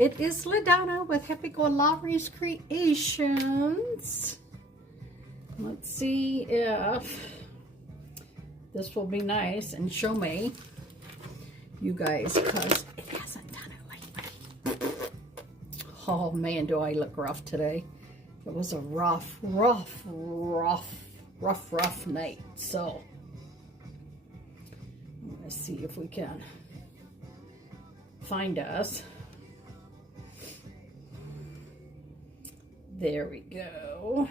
It is LaDonna with Happy-go-Lowery's Creations. Let's see if this will be nice and show me, you guys, because it hasn't done it lately. Oh man, do I look rough today. It was a rough night. So let's see if we can find us. There we go.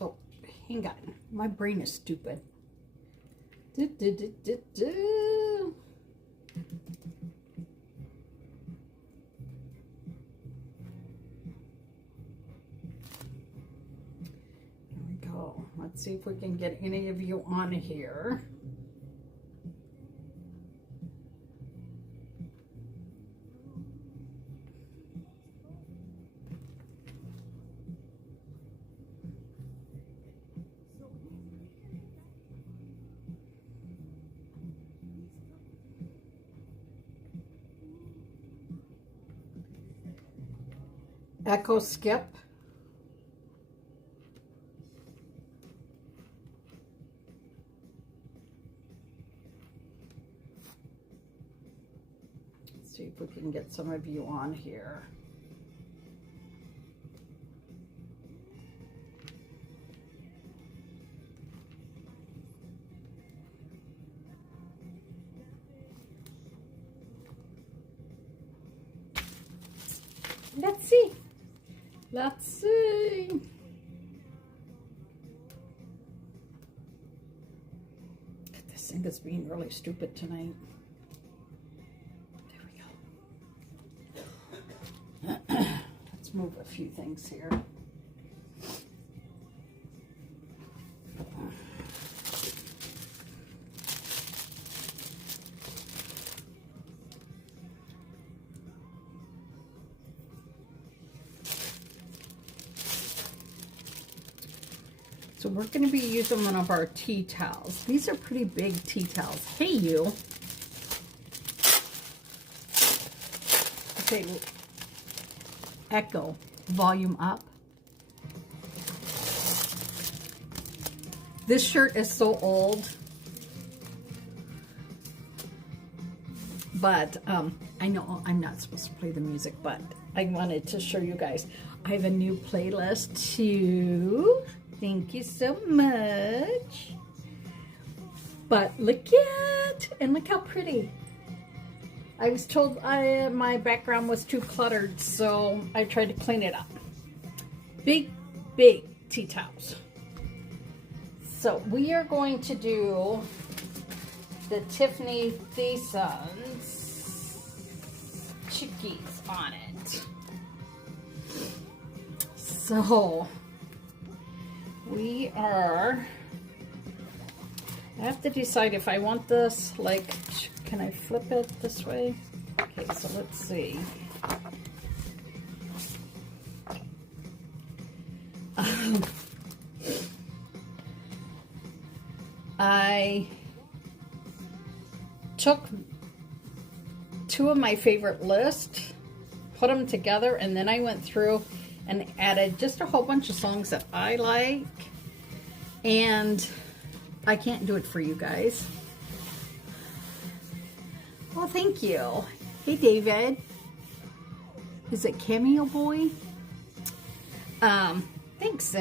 Oh, hang on. My brain is stupid. There we go. Let's see if we can get any of you on here. Echo skip. Let's see if we can get some of you on here. Let's see. Let's see. This thing is being really stupid tonight. There we go. Let's move a few things here. So we're going to be using one of our tea towels. These are pretty big tea towels. Hey, you. Okay, echo, volume up. This shirt is so old. But I know I'm not supposed to play the music, but I wanted to show you guys. I have a new playlist too. Thank you so much. But look at, and look how pretty. I was told my background was too cluttered, so I tried to clean it up. Big tea towels. So we are going to do the Tiffany Thiesen's chickies on it. So we are, I have to decide if I want this, like, can I flip it this way? Okay, so let's see. I took two of my favorite lists, put them together, and then I went through and added just a whole bunch of songs that I like, and I can't do it for you guys. Well, thank you. Hey, David. Is it Cameo Boy? Thanks,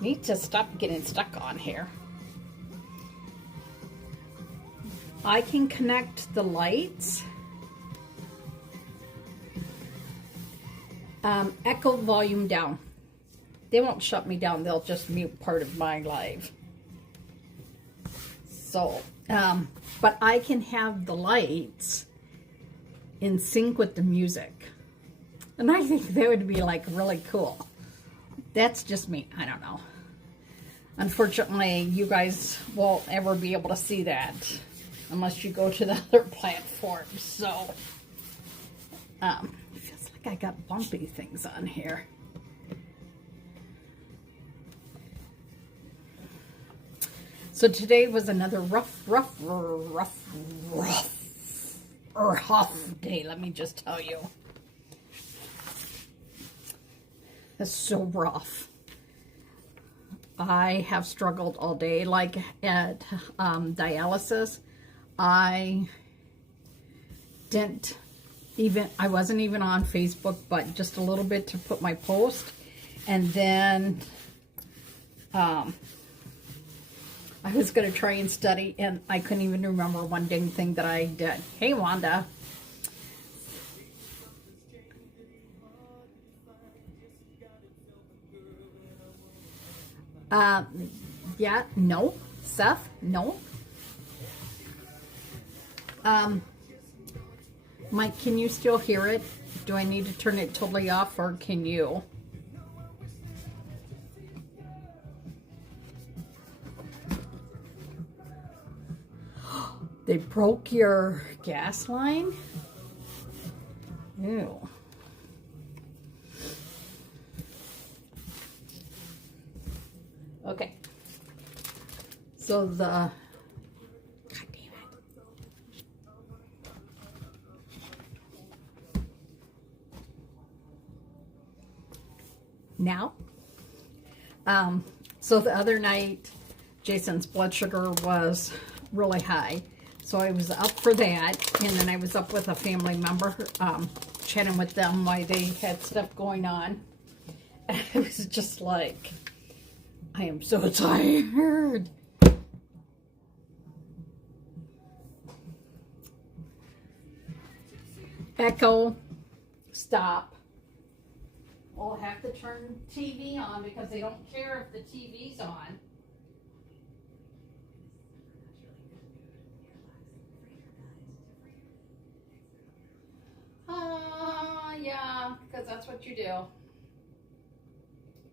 Need to stop getting stuck on here. I can connect the lights. Echo volume down. They won't shut me down. They'll just mute part of my live. So, but I can have the lights in sync with the music. And I think that would be like really cool. That's just me. I don't know. Unfortunately, you guys won't ever be able to see that unless you go to the other platforms. So, it feels like I got bumpy things on here. So today was another rough day, let me just tell you. It's so rough. I have struggled all day, like at dialysis. I wasn't even on Facebook, but just a little bit to put my post. And then I was going to try and study, and I couldn't even remember one dang thing that I did. Hey, Wanda. Yeah, no. Seth, no. Mike, can you still hear it? Do I need to turn it totally off, or can you? They broke your gas line? Ew. Okay. So the... God damn it. Now? So the other night, Jason's blood sugar was really high. So I was up for that, and then I was up with a family member, chatting with them while they had stuff going on. And I was just like, I am so tired. Echo, stop. We'll have to turn TV on because they don't care if the TV's on. Yeah, because that's what you do.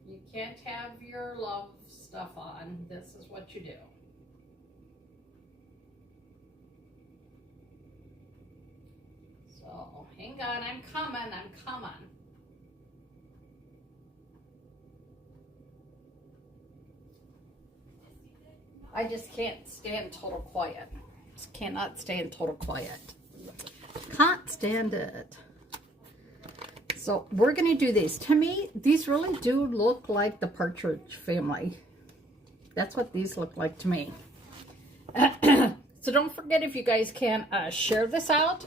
You can't have your love stuff on. This is what you do. So, hang on, I'm coming. I just can't stand total quiet. Just cannot stand total quiet. Can't stand it. So we're going to do these. To me, these really do look like the Partridge Family. That's what these look like to me. So don't forget, if you guys can share this out,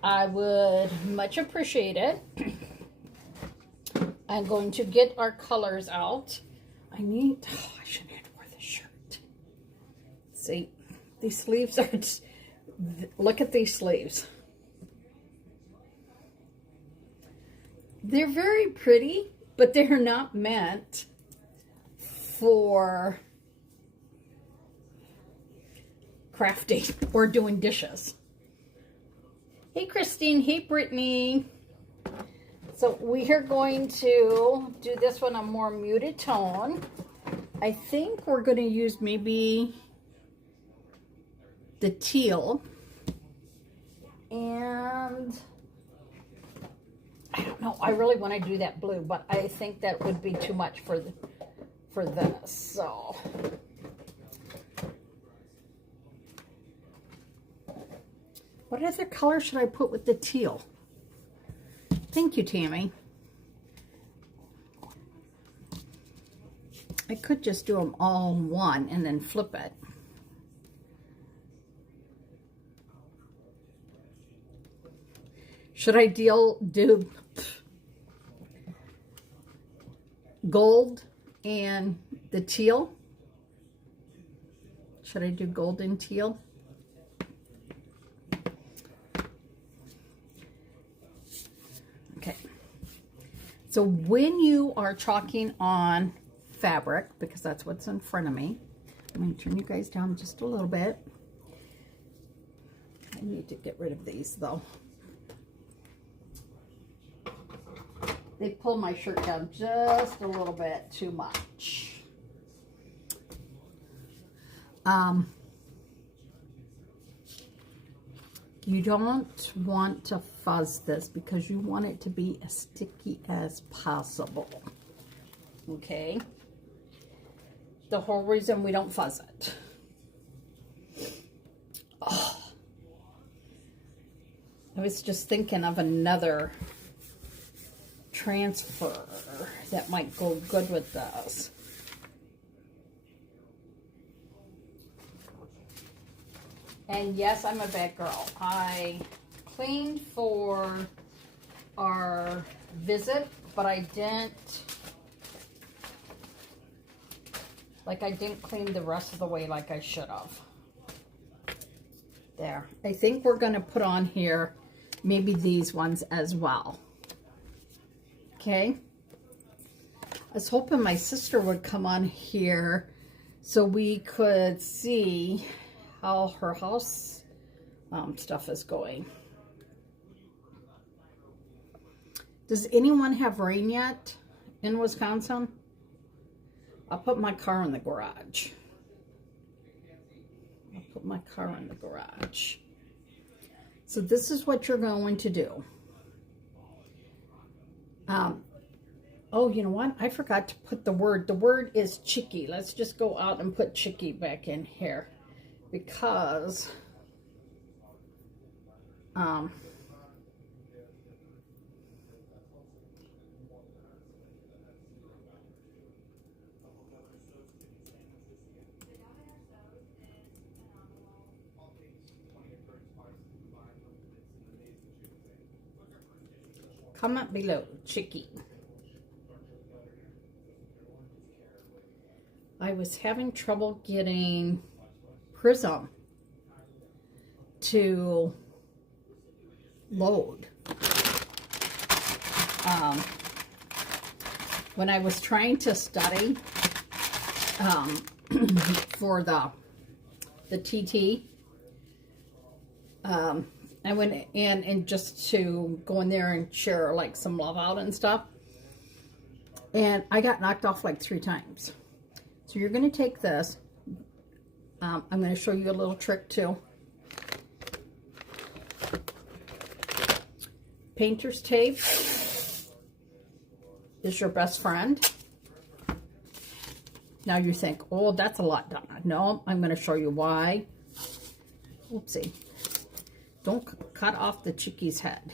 I would much appreciate it. I'm going to get our colors out. I shouldn't have worn this shirt. See, these sleeves are, look at these sleeves. They're very pretty, but they're not meant for crafting or doing dishes. Hey, Christine. Hey, Brittany. So we are going to do this one a more muted tone. I think we're going to use maybe the teal, and I don't know. I really want to do that blue, but I think that would be too much for this. So what other color should I put with the teal? Thank you, Tammy. I could just do them all in one and then flip it. Should I do gold and the teal. Should I do golden teal? Okay. So when you are chalking on fabric, because that's what's in front of me, I'm going to turn you guys down just a little bit. I need to get rid of these though. They pull my shirt down just a little bit too much. You don't want to fuzz this because you want it to be as sticky as possible. Okay? The whole reason we don't fuzz it. Oh. I was just thinking of another transfer that might go good with this. And yes, I'm a bad girl. I cleaned for our visit, but I didn't clean the rest of the way like I should have. There. I think we're going to put on here maybe these ones as well. Okay. I was hoping my sister would come on here so we could see how her house stuff is going. Does anyone have rain yet in Wisconsin? I'll put my car in the garage. I'll put my car in the garage. So this is what you're going to do. Oh, you know what? I forgot to put the word. The word is chicky. Let's just go out and put chicky back in here. Because comment below, chicky. I was having trouble getting Prism to load. When I was trying to study for the TT, I went in and just to go in there and share like some love out and stuff, and I got knocked off like 3 times. So you're going to take this. I'm going to show you a little trick too. Painter's tape is your best friend. Now you think, oh, that's a lot, Donna. No, I'm going to show you why. Oopsie. Don't cut off the chickie's head.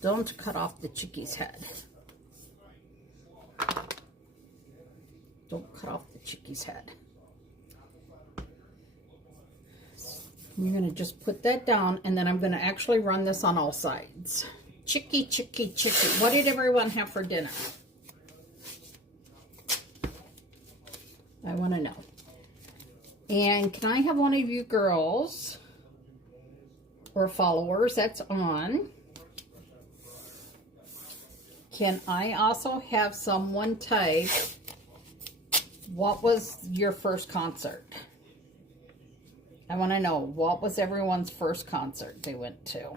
Don't cut off the chickie's head. Don't cut off the chickie's head. You're going to just put that down, and then I'm going to actually run this on all sides. Chicky, chicky, chicky. What did everyone have for dinner? I want to know. And can I have one of you girls or followers that's on? Can I also have someone type, what was your first concert? I want to know, what was everyone's first concert they went to?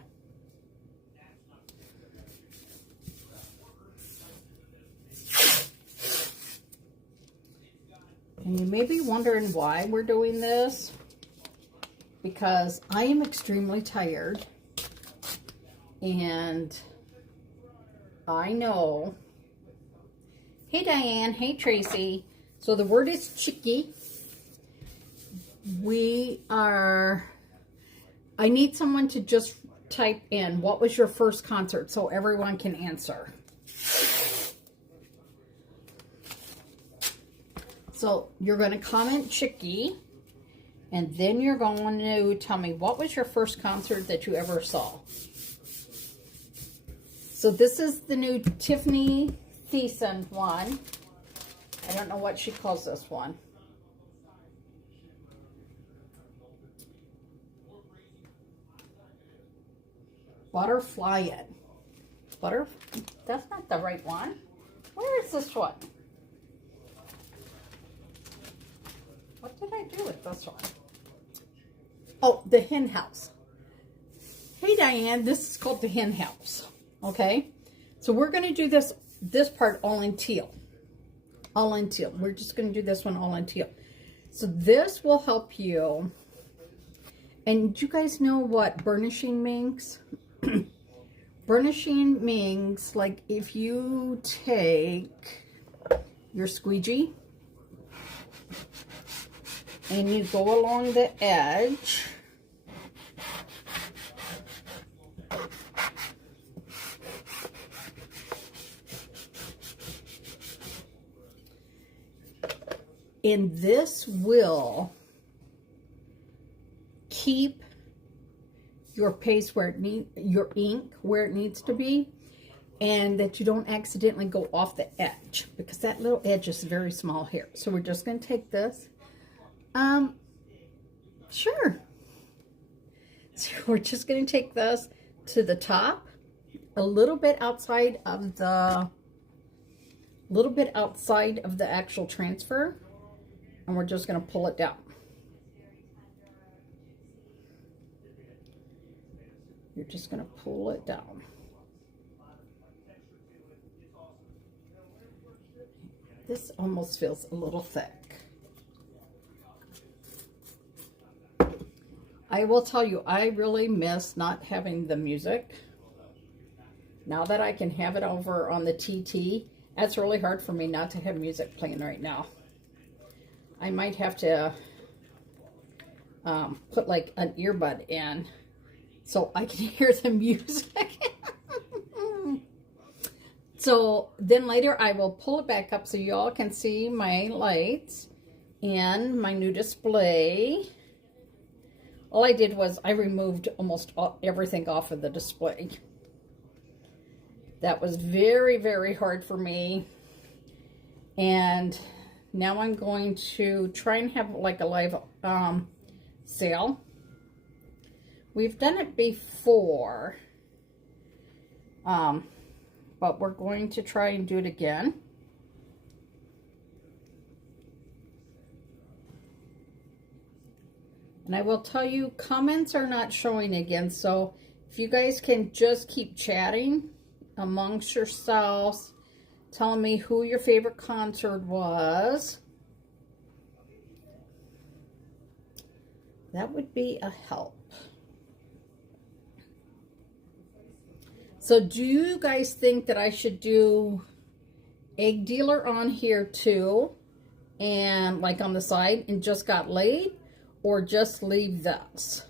And you may be wondering why we're doing this. Because I am extremely tired. And I know. Hey Diane, hey Tracy. So the word is chicky. I need someone to just type in, what was your first concert, so everyone can answer. So you're going to comment chicky, and then you're going to tell me, what was your first concert that you ever saw? So this is the new Tiffany Thiessen one. I don't know what she calls this one. Butterfly it. That's not the right one. Where is this one? What did I do with this one? Oh, the hen house. Hey Diane, this is called the hen house. Okay, so we're going to do this part all in teal. All in teal. We're just going to do this one all in teal. So this will help you. And you guys know what burnishing means? Burnishing means like if you take your squeegee and you go along the edge, and this will keep your paste where it needs, your ink where it needs to be, and that you don't accidentally go off the edge, because that little edge is very small here. So we're just going to take this. Sure. So we're just going to take this to the top, a little bit outside of the actual transfer, and we're just going to pull it down. You're just going to pull it down. This almost feels a little thick. I will tell you, I really miss not having the music. Now that I can have it over on the TT, that's really hard for me not to have music playing right now. I might have to put like an earbud in so I can hear the music. So then later I will pull it back up so you all can see my lights and my new display. All I did was I removed almost everything off of the display. That was very, very hard for me. And now I'm going to try and have like a live sale. We've done it before, but we're going to try and do it again. And I will tell you, comments are not showing again, so if you guys can just keep chatting amongst yourselves, telling me who your favorite concert was, that would be a help. So do you guys think that I should do egg dealer on here too, and like on the side, and just got laid, or just leave this?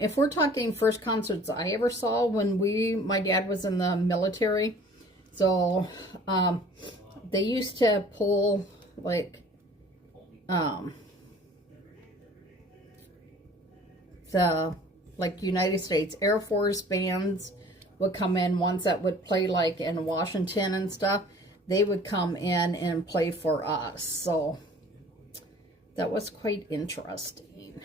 If we're talking first concerts I ever saw when my dad was in the military, so they used to pull like the United States Air Force bands would come in, ones that would play like in Washington and stuff. They would come in and play for us, so that was quite interesting.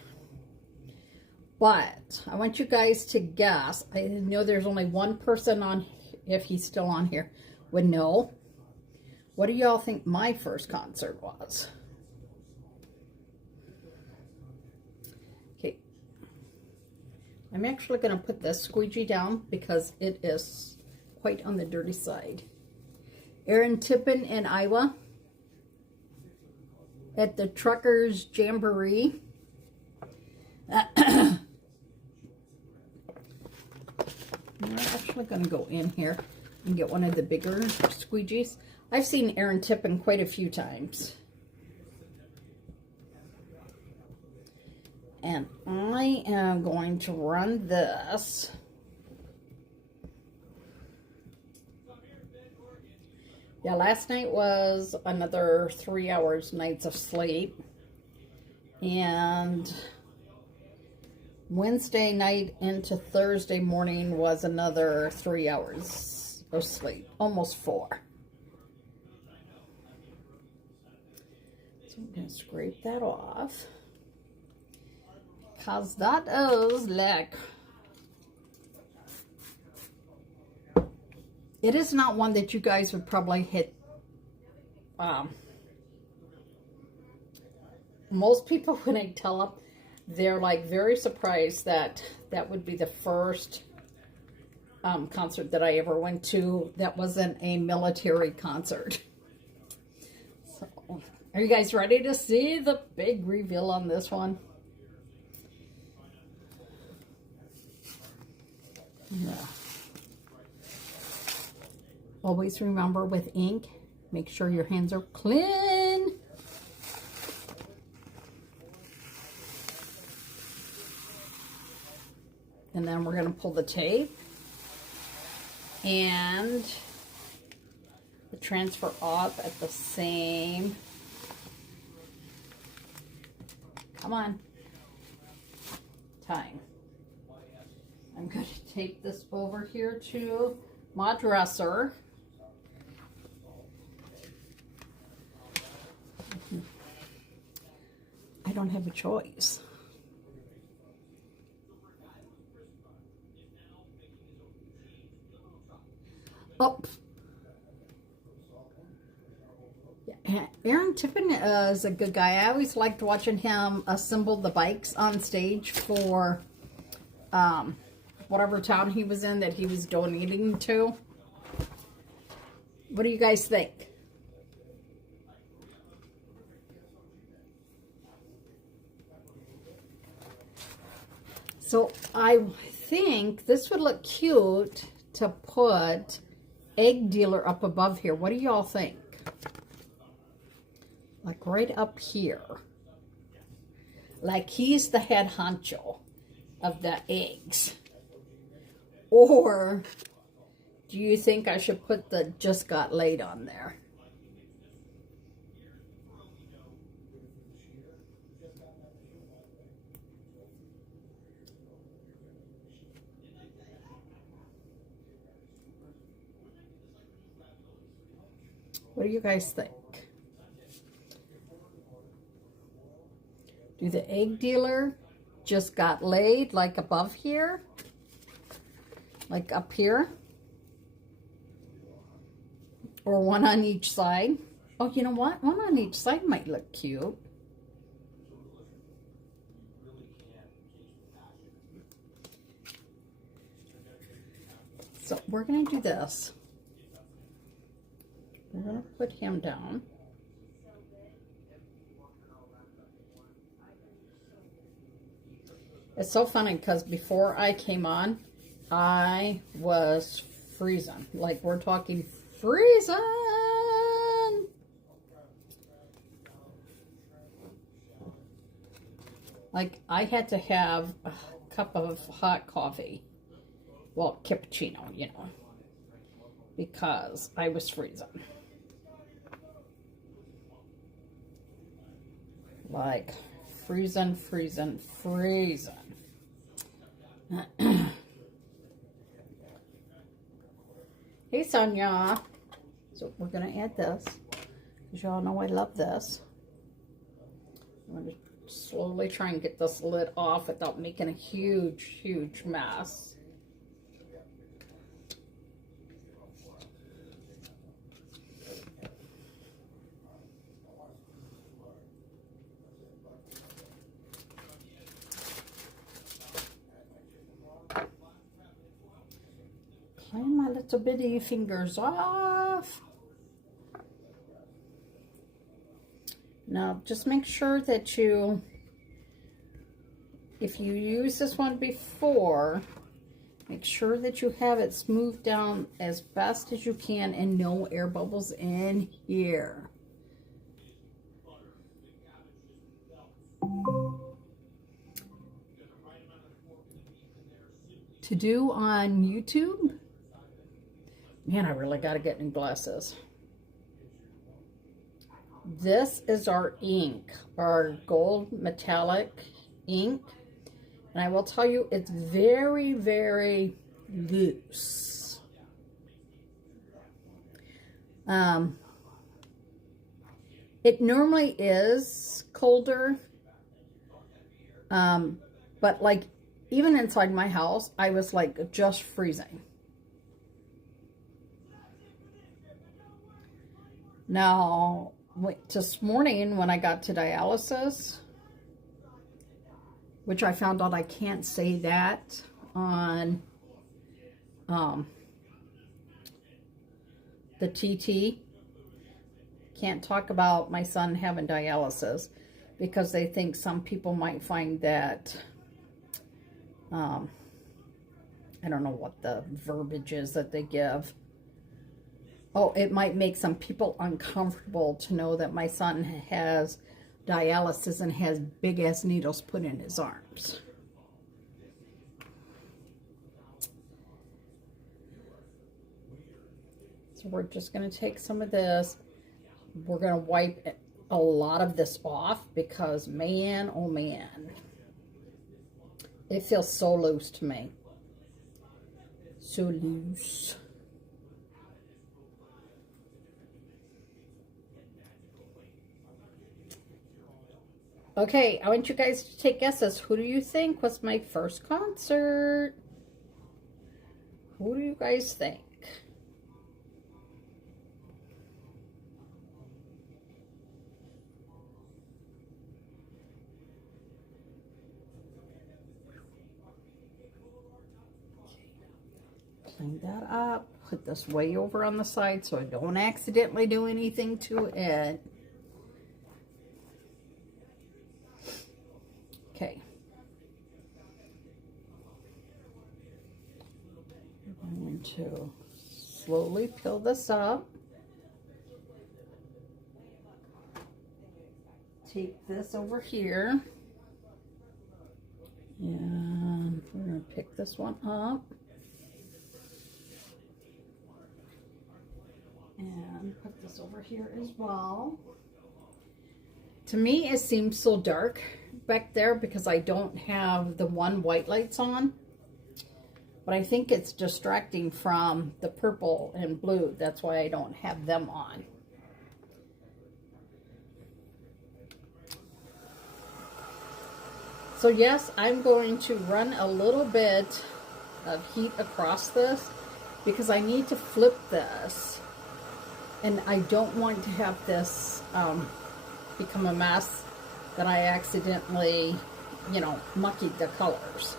But I want you guys to guess. I know there's only one person on, if he's still on here, would know. What do y'all think my first concert was? Okay. I'm actually going to put this squeegee down because it is quite on the dirty side. Aaron Tippin in Iowa at the Truckers Jamboree. I'm actually going to go in here and get one of the bigger squeegees. I've seen Aaron Tippin quite a few times. And I am going to run this. Yeah, last night was another 3 hours nights of sleep. And Wednesday night into Thursday morning was another 3 hours of sleep, almost 4. So I'm going to scrape that off, because that is like, it is not one that you guys would probably hit. Most people, when I tell them, they're like very surprised that that would be the first concert that I ever went to that wasn't a military concert. So, are you guys ready to see the big reveal on this one? Yeah. Always remember with ink, make sure your hands are clean. And then we're going to pull the tape and the transfer off at the same. Come on. Time. I'm going to take this over here to my dresser. I don't have a choice. Oh, yeah. Aaron Tippin is a good guy. I always liked watching him assemble the bikes on stage for whatever town he was in that he was donating to. What do you guys think? So I think this would look cute to put egg dealer up above here. What do y'all think? Like right up here. Like he's the head honcho of the eggs. Or do you think I should put the just got laid on there? What do you guys think? Do the egg dealer just got laid like above here? Like up here? Or one on each side? Oh, you know what? One on each side might look cute. So we're going to do this. We're going to put him down. It's so funny because before I came on, I was freezing. Like we're talking freezing. Like I had to have a cup of hot coffee. Well, cappuccino, you know, because I was freezing. Like freezing. Hey, Sonia. So we're going to add this, because y'all know I love this. I'm going to slowly try and get this lid off without making a huge mess. Clean my little bitty fingers off. Now, just make sure that you, if you use this one before, make sure that you have it smoothed down as best as you can and no air bubbles in here. To do on YouTube, man, I really got to get new glasses. This is our ink, our gold metallic ink. And I will tell you, it's very, very loose. It normally is colder. But like, even inside my house, I was like just freezing. Now, this morning when I got to dialysis, which I found out I can't say that on the TT. Can't talk about my son having dialysis because they think some people might find that, I don't know what the verbiage is that they give. Oh, it might make some people uncomfortable to know that my son has dialysis and has big ass needles put in his arms. So we're just going to take some of this. We're going to wipe a lot of this off because, man, oh man, it feels so loose to me. So loose. Okay, I want you guys to take guesses. Who do you think was my first concert? Who do you guys think? Clean that up. Put this way over on the side so I don't accidentally do anything to it. Okay. I'm going to slowly peel this up. Take this over here. And we're going to pick this one up. And put this over here as well. To me, it seems so dark back there because I don't have the one white lights on. But I think it's distracting from the purple and blue. That's why I don't have them on. So yes, I'm going to run a little bit of heat across this because I need to flip this. And I don't want to have this become a mess that I accidentally, you know, muckied the colors.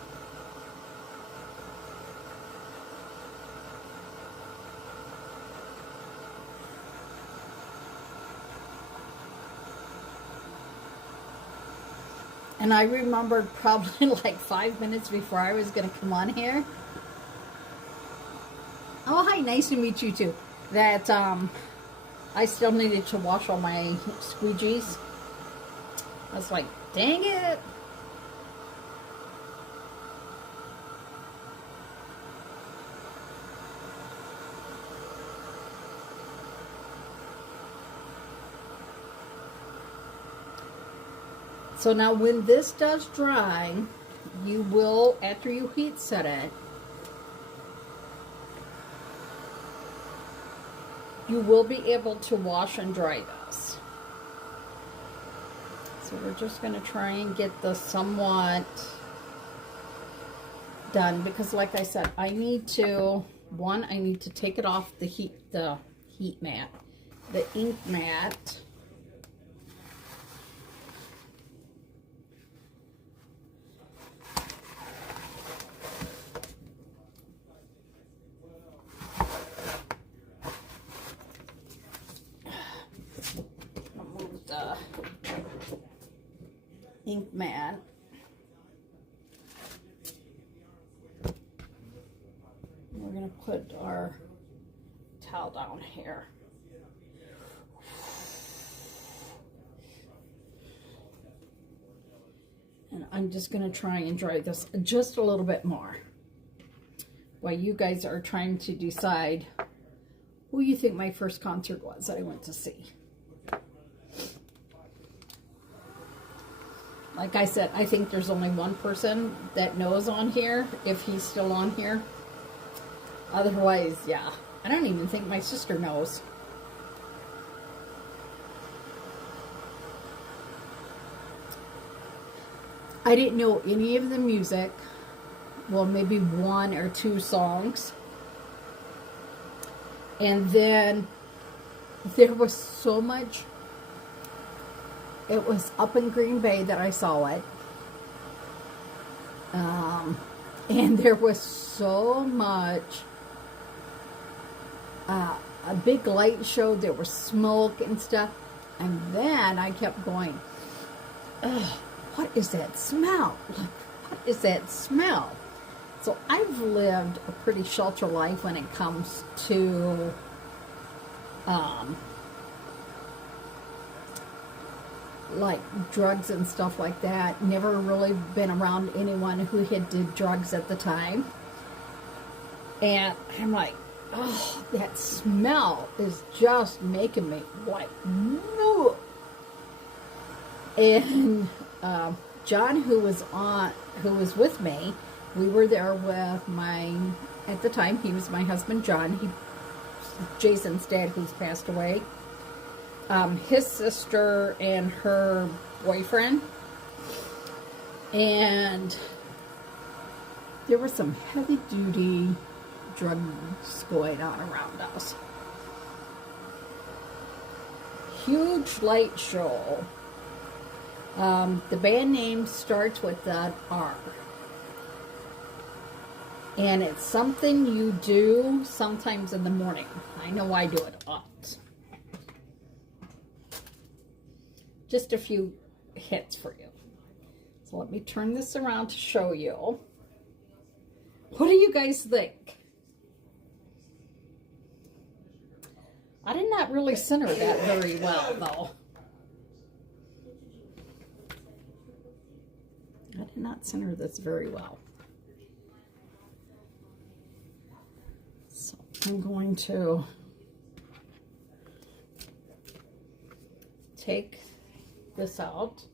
And I remembered probably like 5 minutes before I was going to come on here. Oh, hi, nice to meet you too. That I still needed to wash all my squeegees. I was like, dang it. So now when this does dry, you will, after you heat set it, you will be able to wash and dry this. So we're just going to try and get this somewhat done because like I said, I need to take it off the heat mat, the ink mat. Ink mat. We're going to put our towel down here. And I'm just going to try and dry this just a little bit more while you guys are trying to decide who you think my first concert was that I went to see. Like I said, I think there's only one person that knows on here, if he's still on here. Otherwise, yeah. I don't even think my sister knows. I didn't know any of the music. Well, maybe one or two songs. And then there was so much. It was up in Green Bay that I saw it. And there was so much. A big light show. There was smoke and stuff. And then I kept going, ugh, what is that smell? What is that smell? So I've lived a pretty sheltered life when it comes to like drugs and stuff like that. Never really been around anyone who had did drugs at the time. And I'm like, oh, that smell is just making me like, no. And John, who was with me, we were there with at the time, he was my husband, John. Jason's dad, who's passed away. His sister and her boyfriend. And there were some heavy-duty drugs going on around us. Huge light show. The band name starts with that R. And it's something you do sometimes in the morning. I know I do it a lot. Just a few hits for you. So let me turn this around to show you. What do you guys think? I did not really center that very well, though. I did not center this very well. So I'm going to take this out,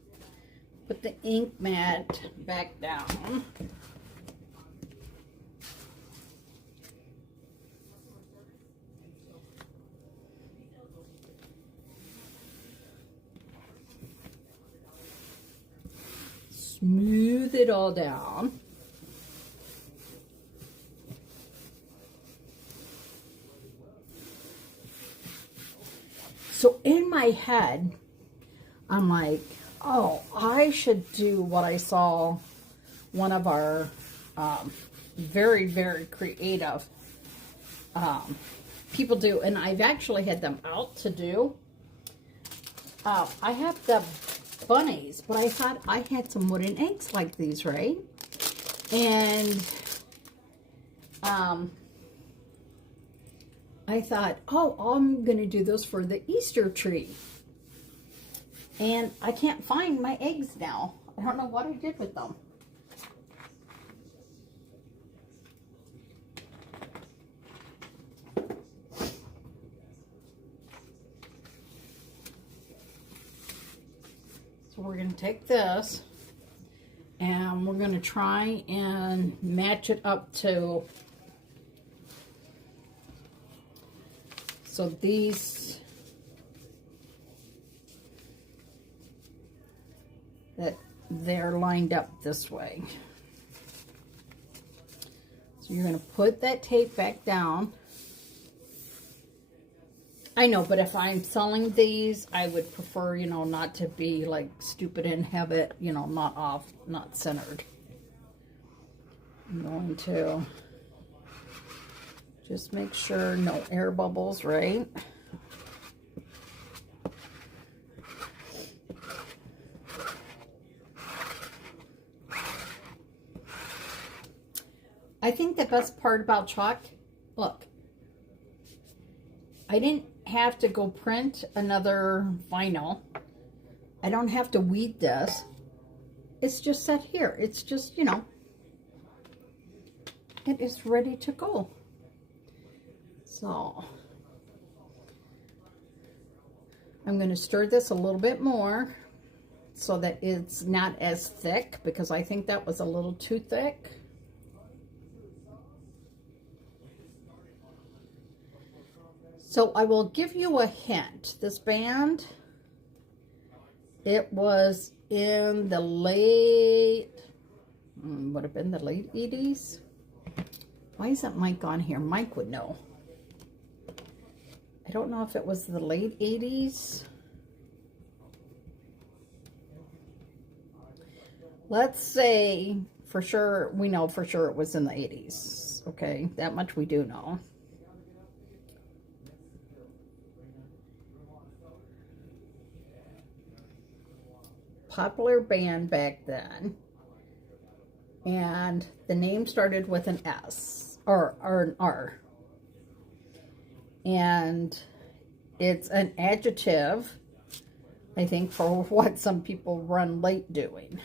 put the ink mat back down. Smooth it all down. So in my head, I'm like, oh, I should do what I saw one of our very, very creative people do. And I've actually had them out to do. I have the bunnies, but I thought I had some wooden eggs like these, right? And I thought, oh, I'm going to do those for the Easter tree. And I can't find my eggs now. I don't know what I did with them. So we're going to take this and we're going to try and match it up to, so these, that they're lined up this way. So you're going to put that tape back down. I know, but if I'm selling these, I would prefer, you know, not to be like stupid and have it, you know, not off, not centered. I'm going to just make sure no air bubbles, right? I think the best part about chalk, look, I didn't have to go print another vinyl. I don't have to weed this. It's just set here. It's just, you know, it is ready to go. So I'm going to stir this a little bit more. so that it's not as thick, because I think that was a little too thick. So I will give you a hint. This band, it was in the late, would have been the late 80s. Why isn't Mike on here? Mike would know. I don't know if it was the late 80s. Let's say for sure, we know for sure it was in the 80s. Okay, that much we do know. Popular band back then. And the name started with an S or an R. And it's an adjective, I think, for what some people run late doing.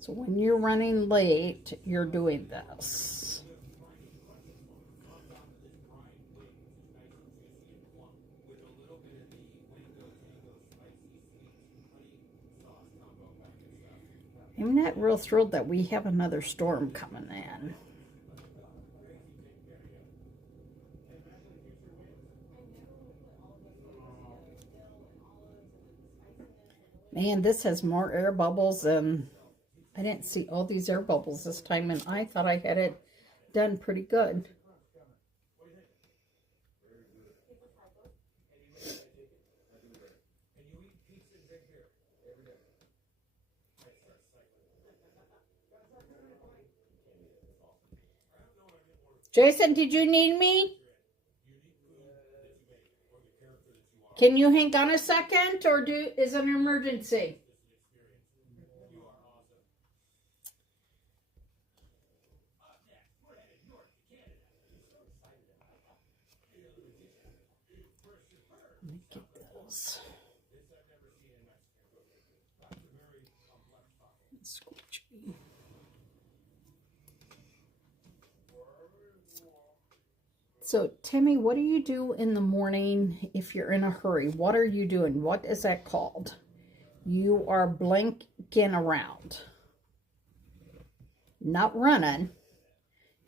So when you're running late, you're doing this. I'm not real thrilled that we have another storm coming in. Man, this has more air bubbles than... I didn't see all these air bubbles this time, and I thought I had it done pretty good. Jason, did you need me? Can you hang on a second, or is it an emergency? Let me get those. Squishy. So, Timmy, what do you do in the morning if you're in a hurry? What are you doing? What is that called? You are blinking around. Not running.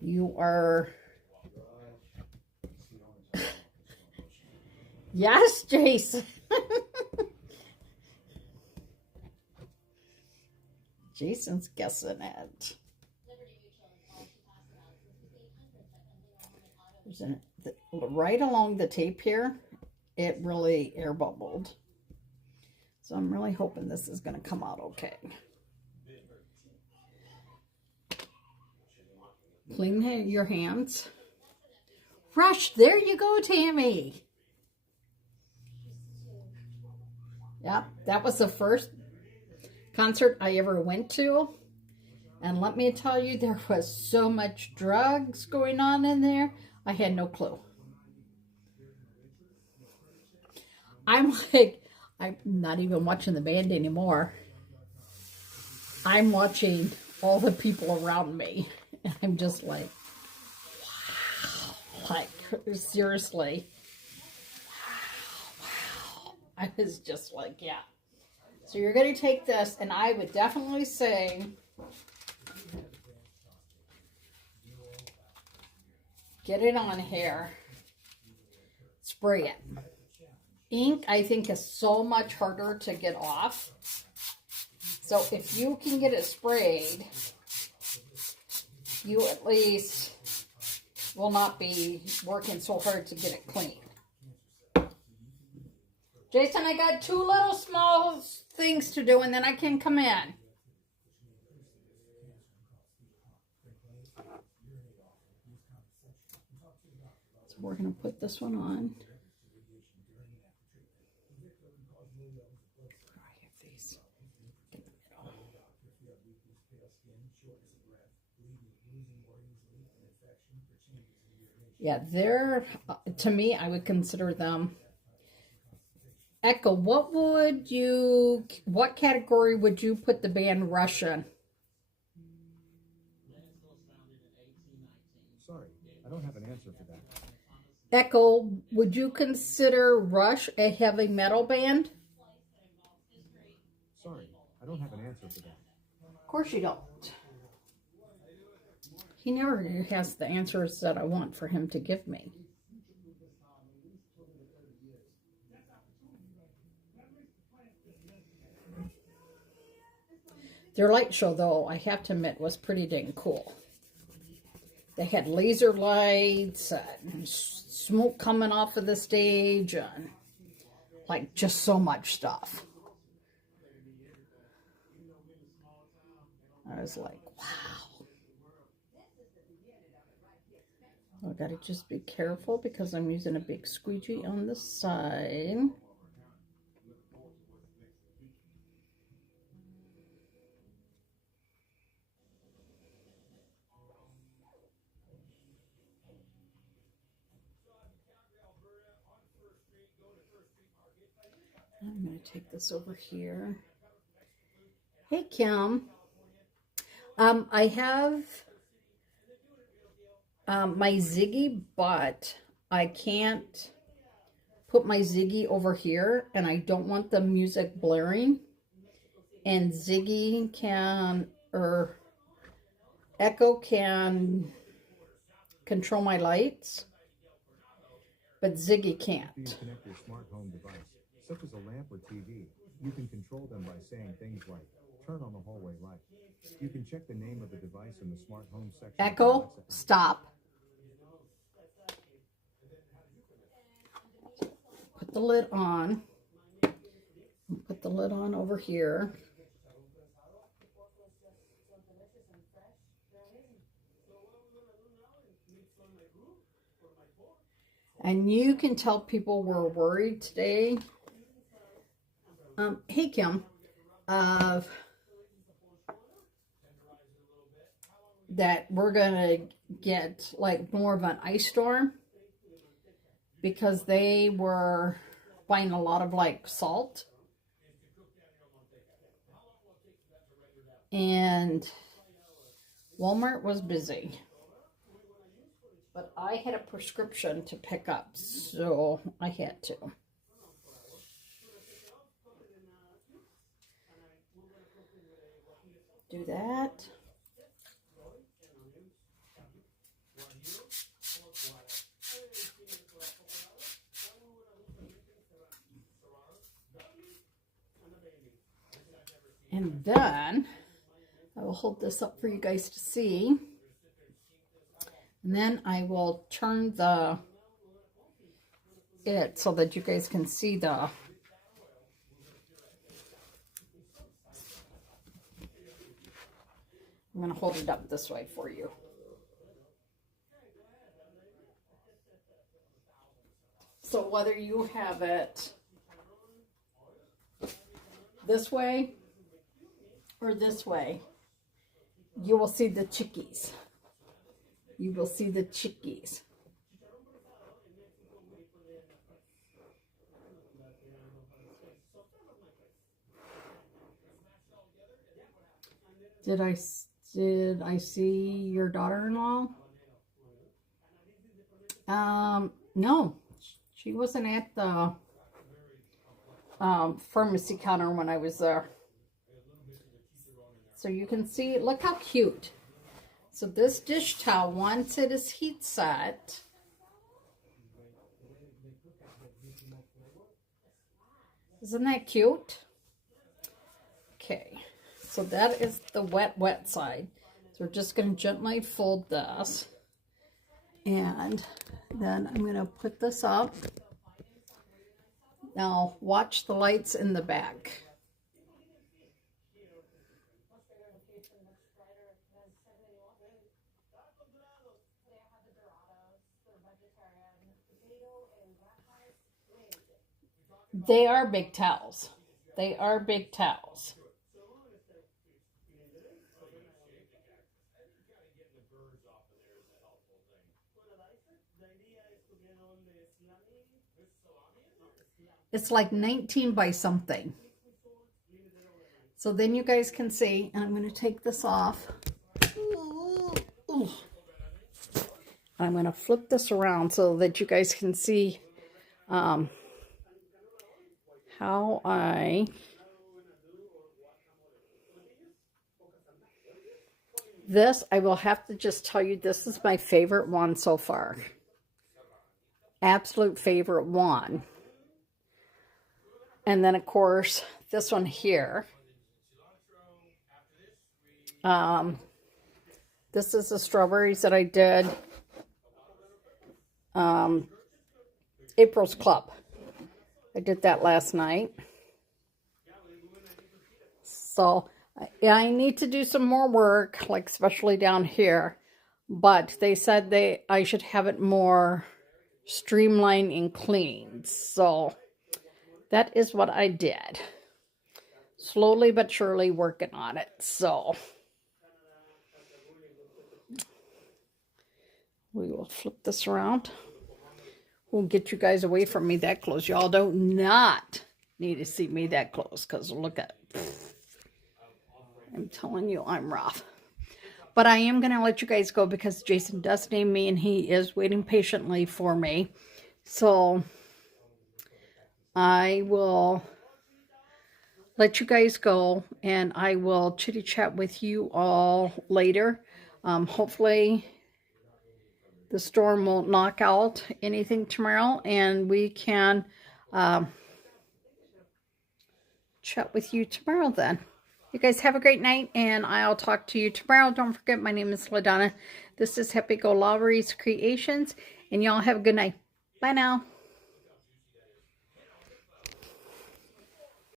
You are... Yes, Jason. Jason's guessing it. Right along the tape here, it really air bubbled. So I'm really hoping this is going to come out okay. Clean your hands. Rush, there you go, Tammy. Yep, that was the first concert I ever went to. And let me tell you, there was so much drugs going on in there. I had no clue. I'm not even watching the band anymore. I'm watching all the people around me. And I'm just like, wow. Like, seriously. Wow. I was just like, yeah. So you're going to take this, and I would definitely say... Get it on here. Spray it. Ink, I think, is so much harder to get off. So if you can get it sprayed, you at least will not be working so hard to get it clean. Jason, I got 2 little small things to do, and then I can come in. We're going to put this one on. Yeah, they're, to me, I would consider them. Echo, what category would you put the band Rush in? Sorry, I don't have an answer for that. Echo, would you consider Rush a heavy metal band? Sorry, I don't have an answer for that. Of course you don't. He never has the answers that I want for him to give me. Their light show, though, I have to admit, was pretty dang cool. They had laser lights and smoke coming off of the stage and like just so much stuff. I was like, wow. I gotta just be careful because I'm using a big squeegee on the side. I'm going to take this over here. Hey, Kim. I have my Ziggy, but I can't put my Ziggy over here, and I don't want the music blaring. And Ziggy can, or Echo can control my lights, but Ziggy can't. If you connect your smart home device, such as a lamp or TV, you can control them by saying things like, turn on the hallway light. You can check the name of the device in the smart home section. Echo, stop. Put the lid on. Put the lid on over here. And you can tell people were worried today. Hey, Kim. That we're going to get like more of an ice storm. Because they were buying a lot of like salt. And Walmart was busy. But I had a prescription to pick up, so I had to. Do that. And then I will hold this up for you guys to see. And then I will turn it so that you guys can see the I'm going to hold it up this way for you. So whether you have it this way or this way, you will see the chickies. You will see the chickies. Did I see your daughter-in-law? No. She wasn't at the pharmacy counter when I was there. So you can see, look how cute. So this dish towel, once it is heat set, isn't that cute? Okay, so that is the wet side. So we're just going to gently fold this. And then I'm going to put this up. Now watch the lights in the back. They are big towels. They are big towels. It's like 19 by something. So then you guys can see, and I'm going to take this off. Ooh. I'm going to flip this around so that you guys can see how this, I will have to just tell you, this is my favorite one so far. Absolute favorite one. And then, of course, this one here. This is the strawberries that I did. April's Club. I did that last night. So, I need to do some more work, like especially down here. But they said I should have it more streamlined and clean. So, that is what I did. Slowly but surely working on it. So, we will flip this around. We'll get you guys away from me that close. Y'all do not need to see me that close, because look at it. I'm telling you, I'm rough. But I am going to let you guys go because Jason does name me and he is waiting patiently for me. So I will let you guys go and I will chitty chat with you all later. Hopefully the storm won't knock out anything tomorrow and we can chat with you tomorrow then. You guys have a great night, and I'll talk to you tomorrow. Don't forget, my name is LaDonna. This is Happy-go-Lowery's Creations, and y'all have a good night. Bye now.